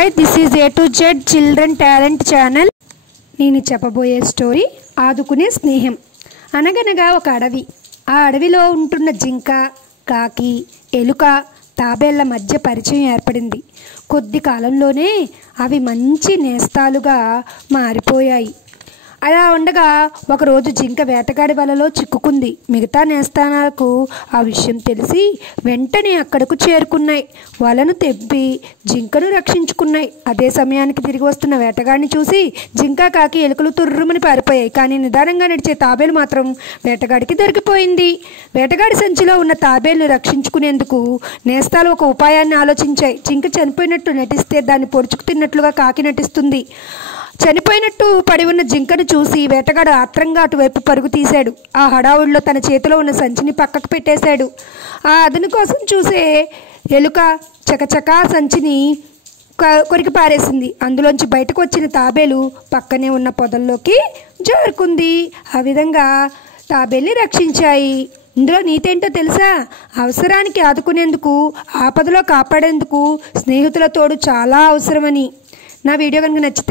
Hi, this is A to Z Children Talent Channel. నేను చెప్పబోయే story ఆదుకునే స్నేహం. అనగనగా ఒక అడవి. ఆ అడవిలో ఉంటున్న జింక, కాకి, ఎలుక, తాబేళ్ల మధ్య పరిచయం ఏర్పడింది. కొద్ది కాలంలోనే అవి మంచి నేస్తాలుగా మారిపోయాయి. అలా ఉండగా ఒకరోజు జింక వేటగాడి వలలో చిక్కుకుంది. మిగతా నేస్తాలకు ఆ విషయం తెలిసి వెంటనే అక్కడకు చేరుకున్నాయి. వలను తెప్పి జింకను రక్షించుకున్నాయి. అదే సమయానికి తిరిగి వస్తున్న వేటగాడిని చూసి జింక, కాకి, ఎలుకలు తుర్రుమని పారిపోయాయి. కానీ నిదానంగా నడిచే తాబేలు మాత్రం వేటగాడికి దొరికిపోయింది. వేటగాడి సంచిలో ఉన్న తాబేలును రక్షించుకునేందుకు నేస్తాలు ఒక ఉపాయాన్ని ఆలోచించాయి. జింక చనిపోయినట్టు నటిస్తే దాన్ని పొడుచుకు తిన్నట్లుగా కాకి నటిస్తుంది. చనిపోయినట్టు పడి ఉన్న జింకను చూసి వేటగాడు ఆత్రంగా అటువైపు పరుగు తీశాడు. ఆ హడావుడిలో తన చేతిలో ఉన్న సంచిని పక్కకు పెట్టేశాడు. ఆ అదును కోసం చూసే ఎలుక చకచకా సంచిని కొరికి పారేసింది. అందులోంచి బయటకు వచ్చిన తాబేలు పక్కనే ఉన్న పొదల్లోకి జారుకుంది. ఆ విధంగా తాబేల్ని రక్షించాయి. ఇందులో నీతేంటో తెలుసా? అవసరానికి ఆదుకునేందుకు, ఆపదలో కాపాడేందుకు స్నేహితుల తోడు చాలా అవసరమని. నా వీడియో కనుక నచ్చితే